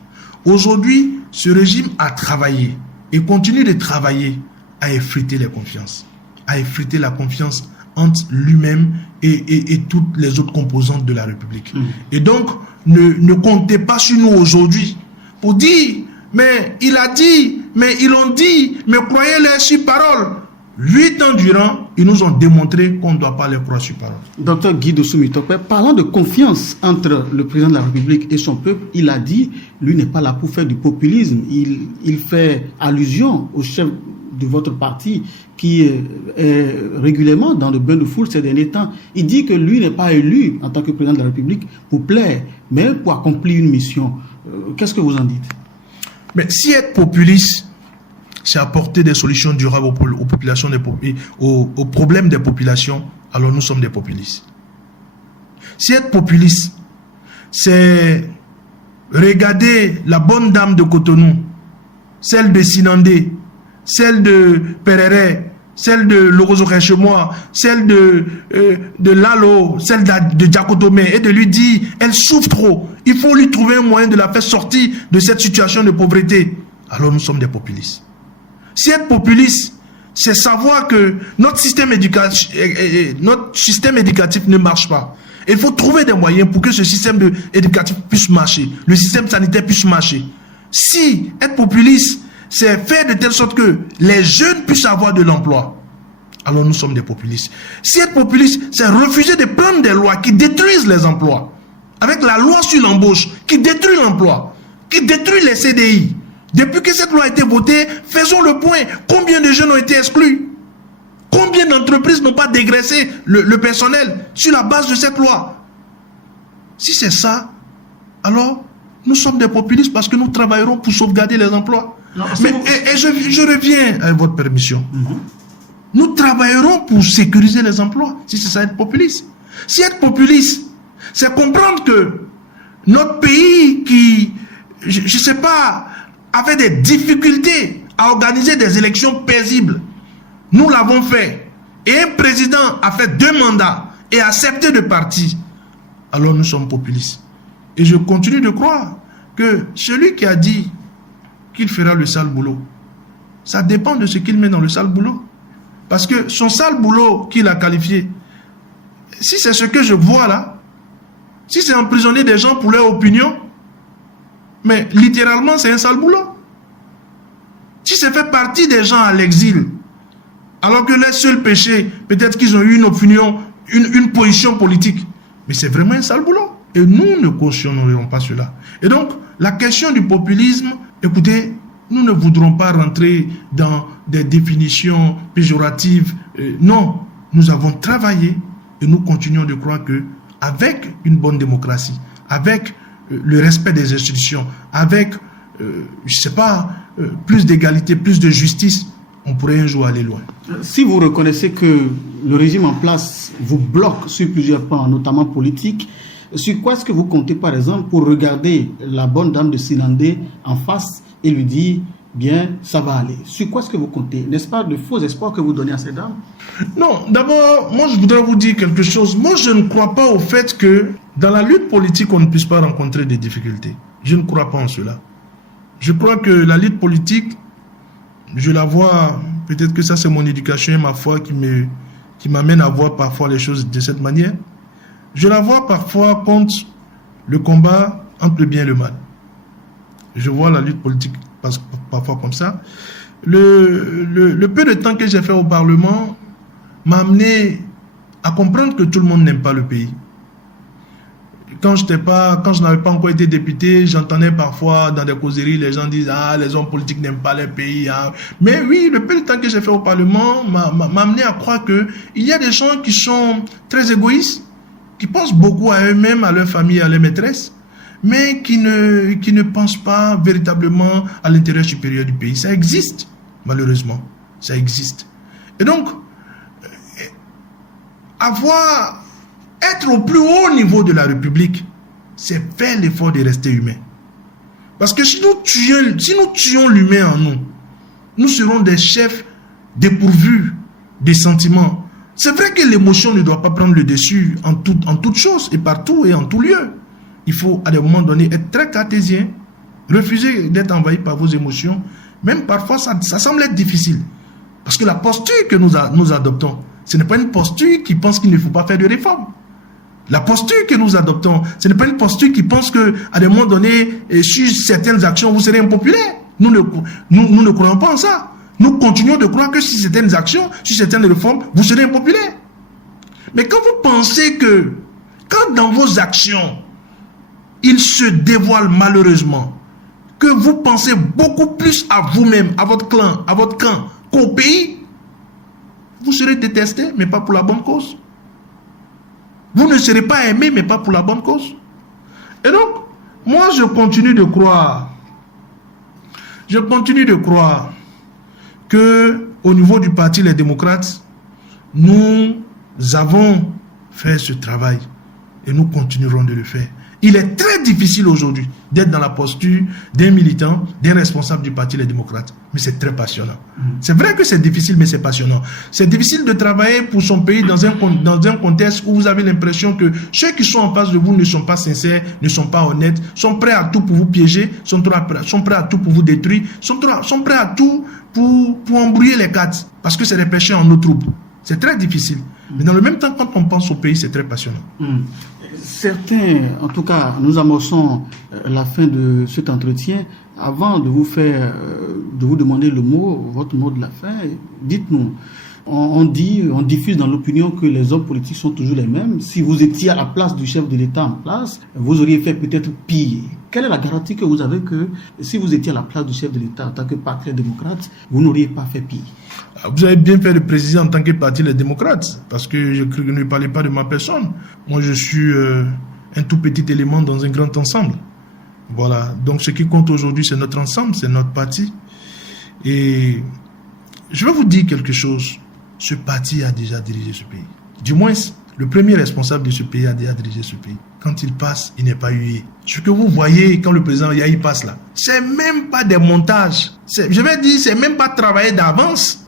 Aujourd'hui, ce régime a travaillé et continue de travailler à effriter les confiances. À effriter la confiance entre lui-même et toutes les autres composantes de la République. Et donc, ne comptez pas sur nous aujourd'hui pour dire, mais il a dit, mais ils l'ont dit, mais croyez-les sur parole. 8 ans durant, ils nous ont démontré qu'on ne doit pas les croire sur parole. Docteur Guy Dossou-Mitope, parlant de confiance entre le président de la République et son peuple, il a dit, lui n'est pas là pour faire du populisme. Il fait allusion au chef de votre parti qui est régulièrement dans le bain de foule ces derniers temps. Il dit que lui n'est pas élu en tant que président de la République pour plaire, mais pour accomplir une mission. Qu'est-ce que vous en dites? Mais si être populiste, c'est apporter des solutions durables aux populations, aux problèmes des populations, alors nous sommes des populistes. Si être populiste, c'est regarder la bonne dame de Cotonou, celle de Sinandé, celle de Perere, celle de Lorozo-Rechemois, celle de Lalo, celle de Diakotome, et de lui dire, elle souffre trop, il faut lui trouver un moyen de la faire sortir de cette situation de pauvreté, alors nous sommes des populistes. Si être populiste, c'est savoir que notre système éducatif ne marche pas. Et il faut trouver des moyens pour que ce système éducatif puisse marcher, le système sanitaire puisse marcher. Si être populiste, c'est faire de telle sorte que les jeunes puissent avoir de l'emploi, alors nous sommes des populistes. Si être populiste, c'est refuser de prendre des lois qui détruisent les emplois, avec la loi sur l'embauche, qui détruit l'emploi, qui détruit les CDI. Depuis que cette loi a été votée, faisons le point. Combien de jeunes ont été exclus? Combien d'entreprises n'ont pas dégraissé le personnel sur la base de cette loi? Si c'est ça, alors nous sommes des populistes parce que nous travaillerons pour sauvegarder les emplois. Non, et je reviens à votre permission. Nous travaillerons pour sécuriser les emplois, si c'est ça être populiste. Si être populiste, c'est comprendre que notre pays qui, je ne sais pas, avait des difficultés à organiser des élections paisibles. Nous l'avons fait. Et un président a fait 2 mandats et a accepté de partir. Alors nous sommes populistes. Et je continue de croire que celui qui a dit qu'il fera le sale boulot, ça dépend de ce qu'il met dans le sale boulot. Parce que son sale boulot qu'il a qualifié, si c'est ce que je vois là, si c'est emprisonner des gens pour leur opinion, mais littéralement, c'est un sale boulot. Si c'est fait partie des gens à l'exil, alors que les seuls péchés, peut-être qu'ils ont eu une opinion, une position politique, mais c'est vraiment un sale boulot. Et nous ne cautionnerons pas cela. Et donc, la question du populisme, écoutez, nous ne voudrons pas rentrer dans des définitions péjoratives. Non, nous avons travaillé et nous continuons de croire que avec une bonne démocratie, avec le respect des institutions, avec, je ne sais pas, plus d'égalité, plus de justice, on pourrait un jour aller loin. Si vous reconnaissez que le régime en place vous bloque sur plusieurs plans, notamment politiques, sur quoi est-ce que vous comptez, par exemple, pour regarder la bonne dame de Sinandé en face et lui dire, bien, ça va aller? Sur quoi est-ce que vous comptez? N'est-ce pas de faux espoirs que vous donnez à ces dames? Non, d'abord, moi je voudrais vous dire quelque chose. Moi je ne crois pas au fait que dans la lutte politique, on ne puisse pas rencontrer des difficultés. Je ne crois pas en cela. Je crois que la lutte politique, je la vois, peut-être que ça c'est mon éducation et ma foi qui m'amène à voir parfois les choses de cette manière. Je la vois parfois contre le combat entre le bien et le mal. Je vois la lutte politique parfois comme ça. Le peu de temps que j'ai fait au Parlement m'a amené à comprendre que tout le monde n'aime pas le pays. Quand je n'avais pas encore été député, j'entendais parfois dans des causeries, les gens disent « Ah, les hommes politiques n'aiment pas les pays. Ah. » Mais oui, le peu de temps que j'ai fait au Parlement m'a amené à croire qu'il y a des gens qui sont très égoïstes, qui pensent beaucoup à eux-mêmes, à leur famille, à leur maîtresse, mais qui ne pensent pas véritablement à l'intérêt supérieur du pays. Ça existe, malheureusement. Ça existe. Et donc, être au plus haut niveau de la République, c'est faire l'effort de rester humain. Parce que si nous tuons l'humain en nous, nous serons des chefs dépourvus des sentiments. C'est vrai que l'émotion ne doit pas prendre le dessus en toute chose et partout et en tout lieu. Il faut à des moments donnés être très cartésien, refuser d'être envahi par vos émotions. Même parfois, ça semble être difficile. Parce que la posture que nous adoptons, ce n'est pas une posture qui pense qu'il ne faut pas faire de réformes. La posture que nous adoptons, ce n'est pas une posture qui pense qu'à des moments donnés, sur certaines actions, vous serez impopulaire. Nous ne croyons pas en ça. Nous continuons de croire que sur certaines actions, sur certaines réformes, vous serez impopulaire. Mais quand vous pensez quand dans vos actions, il se dévoile malheureusement que vous pensez beaucoup plus à vous-même, à votre clan, à votre camp, qu'au pays, vous serez détesté, mais pas pour la bonne cause. Vous ne serez pas aimé, mais pas pour la bonne cause. Et donc, moi, je continue de croire que au niveau du Parti Les Démocrates, nous avons fait ce travail et nous continuerons de le faire. Il est très difficile aujourd'hui d'être dans la posture d'un militant, d'un responsable du Parti Les Démocrates. Mais c'est très passionnant. C'est vrai que c'est difficile, mais c'est passionnant. C'est difficile de travailler pour son pays dans un contexte où vous avez l'impression que ceux qui sont en face de vous ne sont pas sincères, ne sont pas honnêtes, sont prêts à tout pour vous piéger, sont prêts à tout pour vous détruire, sont prêts à tout pour embrouiller les cartes. Parce que c'est des péchés en nos troupes. C'est très difficile. Mais dans le même temps, quand on pense au pays, c'est très passionnant. Certains, en tout cas, nous amorçons la fin de cet entretien. Avant de vous demander votre mot de la fin, dites-nous, on diffuse dans l'opinion que les hommes politiques sont toujours les mêmes. Si vous étiez à la place du chef de l'État en place, vous auriez fait peut-être pire. Quelle est la garantie que vous avez que si vous étiez à la place du chef de l'État en tant que parti démocrate, vous n'auriez pas fait pire? Vous avez bien fait de préciser en tant que parti Les Démocrates, parce que je ne parlais pas de ma personne. Moi, je suis un tout petit élément dans un grand ensemble. Voilà. Donc, ce qui compte aujourd'hui, c'est notre ensemble, c'est notre parti. Et je vais vous dire quelque chose. Ce parti a déjà dirigé ce pays. Du moins, le premier responsable de ce pays a déjà dirigé ce pays. Quand il passe, il n'est pas hué. Ce que vous voyez quand le président Yahi passe là, c'est même pas des montages. Je vais dire, c'est même pas travailler d'avance.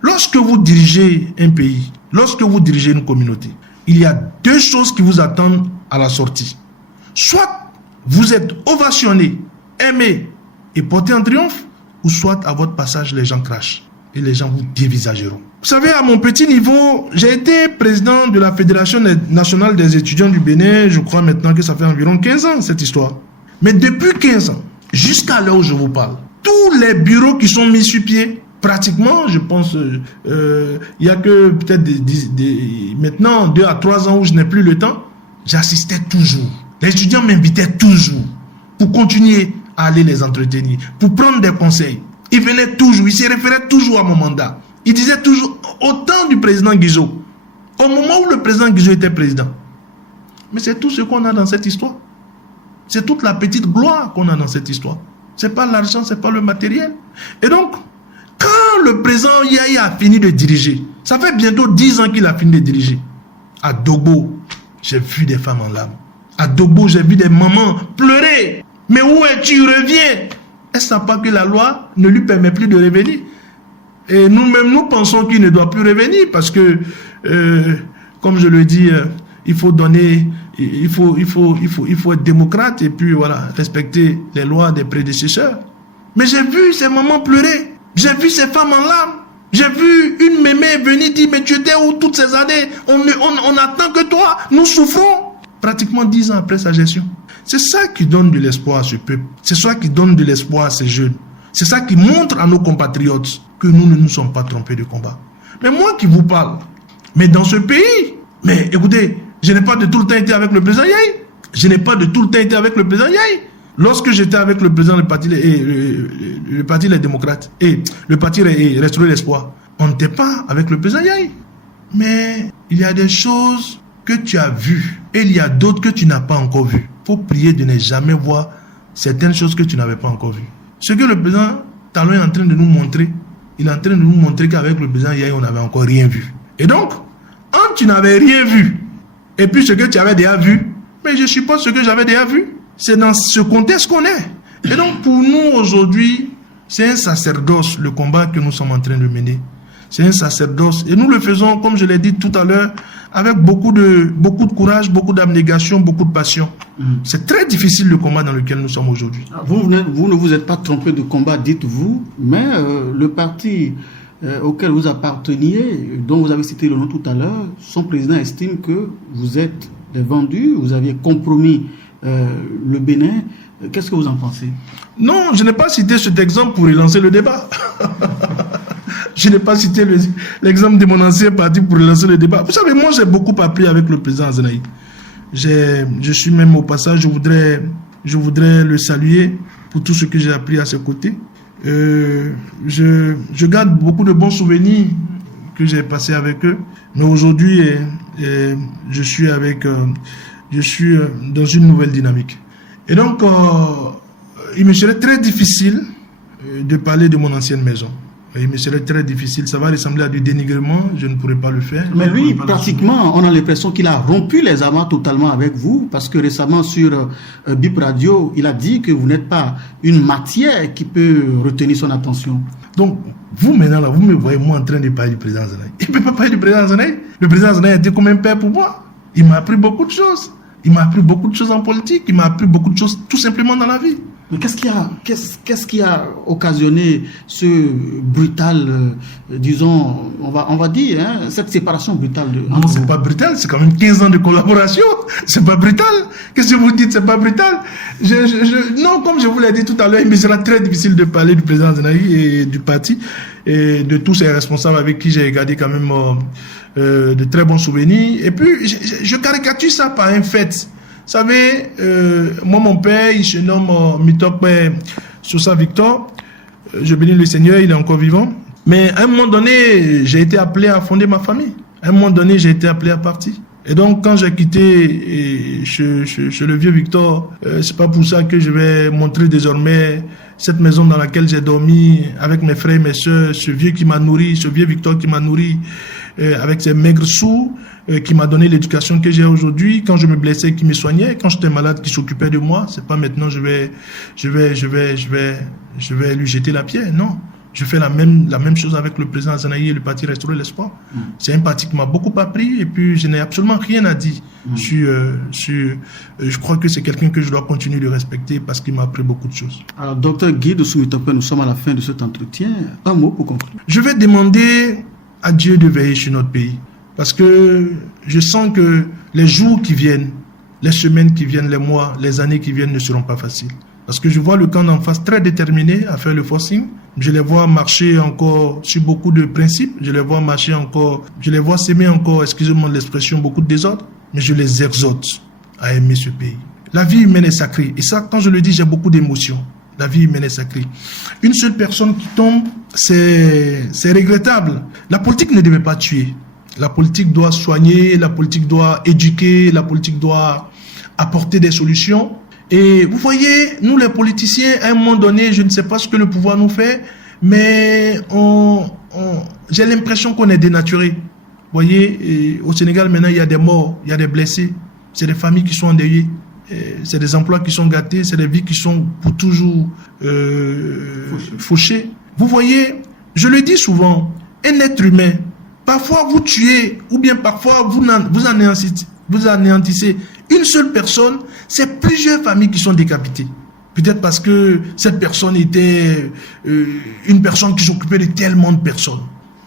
Lorsque vous dirigez un pays, lorsque vous dirigez une communauté, il y a deux choses qui vous attendent à la sortie. Soit vous êtes ovationné, aimé et porté en triomphe, ou soit à votre passage, les gens crachent et les gens vous dévisageront. Vous savez, à mon petit niveau, j'ai été président de la Fédération nationale des étudiants du Bénin. Je crois maintenant que ça fait environ 15 ans, cette histoire. Mais depuis 15 ans, jusqu'à l'heure où je vous parle, tous les bureaux qui sont mis sur pied, pratiquement, je pense, il n'y a que peut-être maintenant 2 à 3 ans où je n'ai plus le temps, j'assistais toujours. Les étudiants m'invitaient toujours pour continuer à aller les entretenir, pour prendre des conseils. Ils venaient toujours, ils se référaient toujours à mon mandat. Ils disaient toujours, au temps du président Guizot, au moment où le président Guizot était président. Mais c'est tout ce qu'on a dans cette histoire. C'est toute la petite gloire qu'on a dans cette histoire. C'est pas l'argent, c'est pas le matériel. Et donc, quand le président Yahi a fini de diriger, ça fait bientôt 10 ans qu'il a fini de diriger. À Dogbo, j'ai vu des femmes en larmes. À Dogbo, j'ai vu des mamans pleurer. Mais où es-tu? Reviens. Est-ce pas que la loi ne lui permet plus de revenir? Et nous-mêmes, nous pensons qu'il ne doit plus revenir parce que, comme je le dis, il faut donner, il faut être démocrate et puis voilà, respecter les lois des prédécesseurs. Mais j'ai vu ces mamans pleurer. J'ai vu ces femmes en larmes. J'ai vu une mémé venir dire, mais tu étais où toutes ces années? On attend que toi, nous souffrons. Pratiquement 10 ans après sa gestion. C'est ça qui donne de l'espoir à ce peuple. C'est ça qui donne de l'espoir à ces jeunes. C'est ça qui montre à nos compatriotes que nous ne nous sommes pas trompés de combat. Mais moi qui vous parle, mais dans ce pays, mais écoutez, je n'ai pas de tout le temps été avec le président Yahi. Je n'ai pas de tout le temps été avec le président Yahi. Lorsque j'étais avec le président du parti, le parti Les Démocrates et le parti Restaurer l'Espoir, on n'était pas avec le président Yahi. Mais il y a des choses que tu as vues et il y a d'autres que tu n'as pas encore vues. Il faut prier de ne jamais voir certaines choses que tu n'avais pas encore vues. Ce que le président Talon est en train de nous montrer, il est en train de nous montrer qu'avec le président Yahya, on n'avait encore rien vu. Et donc, quand tu n'avais rien vu, et puis ce que tu avais déjà vu, mais je suppose ce que j'avais déjà vu, c'est dans ce contexte qu'on est. Et donc, pour nous, aujourd'hui, c'est un sacerdoce, le combat que nous sommes en train de mener. C'est un sacerdoce. Et nous le faisons, comme je l'ai dit tout à l'heure, avec beaucoup de courage, beaucoup d'abnégation, beaucoup de passion. C'est très difficile le combat dans lequel nous sommes aujourd'hui. Vous ne vous êtes pas trompé de combat, dites-vous, mais le parti auquel vous apparteniez, dont vous avez cité le nom tout à l'heure, son président estime que vous êtes des vendus, vous aviez compromis le Bénin. Qu'est-ce que vous en pensez? Non, je n'ai pas cité cet exemple pour relancer le débat. Je n'ai pas cité l'exemple de mon ancien parti pour relancer le débat. Vous savez, moi, j'ai beaucoup appris avec le président Azanaï. Je suis même au passage, je voudrais le saluer pour tout ce que j'ai appris à ses côtés. Je garde beaucoup de bons souvenirs que j'ai passés avec eux. Mais aujourd'hui, je suis dans une nouvelle dynamique. Et donc, il me serait très difficile de parler de mon ancienne maison. Il me serait très difficile. Ça va ressembler à du dénigrement. Je ne pourrais pas le faire. Mais lui, pratiquement, on a l'impression qu'il a rompu les amarres totalement avec vous. Parce que récemment, sur Bip Radio, il a dit que vous n'êtes pas une matière qui peut retenir son attention. Donc, vous, maintenant, là, vous me voyez, moi, en train de parler du président Azanaï. Il ne peut pas parler du président Azanaï. Le président Azanaï a été comme un père pour moi. Il m'a appris beaucoup de choses. Il m'a appris beaucoup de choses en politique. Il m'a appris beaucoup de choses tout simplement dans la vie. Mais qu'est-ce qui a occasionné ce brutal, disons, on va dire, hein, cette séparation brutale de... Non, c'est pas brutal, c'est quand même 15 ans de collaboration. C'est pas brutal. Qu'est-ce que vous dites, c'est pas brutal? Non, comme je vous l'ai dit tout à l'heure, il me sera très difficile de parler du président Azanaï et du parti et de tous ces responsables avec qui j'ai gardé quand même de très bons souvenirs. Et puis, je caricature ça par un fait. Vous savez, moi, mon père, il se nomme Mitokpe Sousa Victor. Je bénis le Seigneur, il est encore vivant. Mais à un moment donné, j'ai été appelé à fonder ma famille. À un moment donné, j'ai été appelé à partir. Et donc, quand j'ai quitté chez le vieux Victor, c'est pas pour ça que je vais montrer désormais cette maison dans laquelle j'ai dormi avec mes frères et mes sœurs, ce vieux qui m'a nourri, ce vieux Victor qui m'a nourri, avec ses maigres sous, qui m'a donné l'éducation que j'ai aujourd'hui. Quand je me blessais, qui me soignait. Quand j'étais malade, qui s'occupait de moi. C'est pas maintenant je vais lui jeter la pierre. Non. Je fais la même chose avec le président Azanaï et le parti Restaurer l'Espoir. C'est un parti qui m'a beaucoup appris et puis je n'ai absolument rien à dire je crois que c'est quelqu'un que je dois continuer de respecter parce qu'il m'a appris beaucoup de choses. Alors, docteur Guy de Soumitopé, nous sommes à la fin de cet entretien. Un mot pour conclure. Je vais demander à Dieu de veiller sur notre pays parce que je sens que les jours qui viennent, les semaines qui viennent, les mois, les années qui viennent ne seront pas faciles. Parce que je vois le camp d'en face très déterminé à faire le forcing. Je les vois marcher encore sur beaucoup de principes. Je les vois marcher encore, je les vois s'aimer encore, excusez-moi de l'expression, beaucoup de désordre. Mais je les exhorte à aimer ce pays. La vie humaine est sacrée. Et ça, quand je le dis, j'ai beaucoup d'émotions. La vie humaine est sacrée. Une seule personne qui tombe, c'est regrettable. La politique ne devait pas tuer. La politique doit soigner, la politique doit éduquer, la politique doit apporter des solutions. Et vous voyez, nous les politiciens, à un moment donné, je ne sais pas ce que le pouvoir nous fait, mais j'ai l'impression qu'on est dénaturé. Vous voyez, au Sénégal, maintenant, il y a des morts, il y a des blessés. C'est des familles qui sont endeuillées. C'est des emplois qui sont gâtés, c'est des vies qui sont pour toujours fauchées. Vous voyez, je le dis souvent, un être humain, parfois vous tuez, ou bien parfois vous anéantissez une seule personne, c'est plusieurs familles qui sont décapitées. Peut-être parce que cette personne était une personne qui s'occupait de tellement de personnes.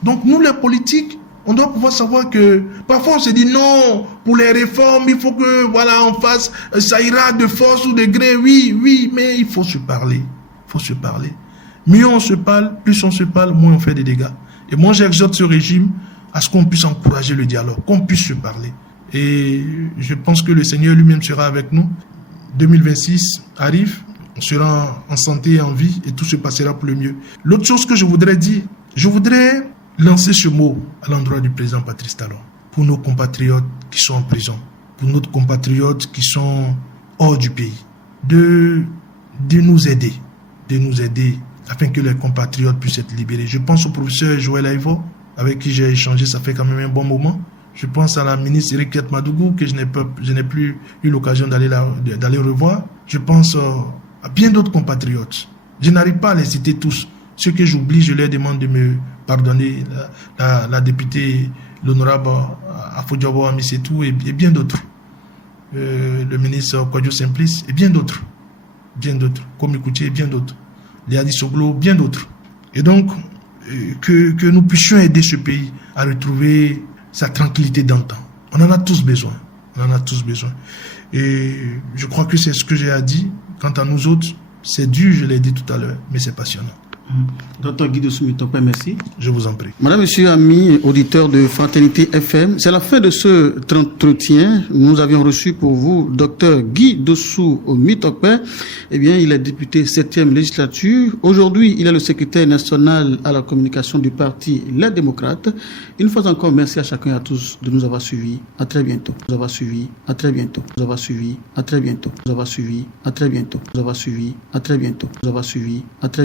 Donc nous les politiques, on doit pouvoir savoir que parfois on se dit non, pour les réformes, il faut que voilà on fasse, ça ira de force ou de gré, oui, mais il faut se parler. Il faut se parler. Mieux on se parle, plus on se parle, moins on fait des dégâts. Et moi j'exhorte ce régime à ce qu'on puisse encourager le dialogue, qu'on puisse se parler. Et je pense que le Seigneur lui-même sera avec nous. 2026 arrive, on sera en santé et en vie et tout se passera pour le mieux. L'autre chose que je voudrais dire, je voudrais lancer ce mot à l'endroit du président Patrice Talon pour nos compatriotes qui sont en prison, pour nos compatriotes qui sont hors du pays, de nous aider afin que les compatriotes puissent être libérés. Je pense au professeur Joël Aïvo, avec qui j'ai échangé, ça fait quand même un bon moment. Je pense à la ministre Eric Madougou, que je n'ai plus eu l'occasion d'aller revoir. Je pense à bien d'autres compatriotes. Je n'arrive pas à les citer tous. Ceux que j'oublie, je leur demande de me pardonner. La députée, l'honorable Afodjabo Amisetou et bien d'autres. Le ministre Kwadjo Simplice et bien d'autres. Komi Koutié et bien d'autres. Léadi Soglo, bien d'autres. Et donc, que nous puissions aider ce pays à retrouver sa tranquillité d'antan. On en a tous besoin. Et je crois que c'est ce que j'ai à dire. Quant à nous autres, c'est dur, je l'ai dit tout à l'heure, mais c'est passionnant. Dr Guy Dossou Mitokpe, merci. Je vous en prie. Madame, Monsieur, amis, auditeurs de Fraternité FM, c'est la fin de ce entretien. Nous avions reçu pour vous Dr Guy Dossou Mitokpe. Eh bien, il est député 7e législature. Aujourd'hui, il est le secrétaire national à la communication du parti Les Démocrates. Une fois encore, merci à chacun et à tous de nous avoir suivis. À très bientôt.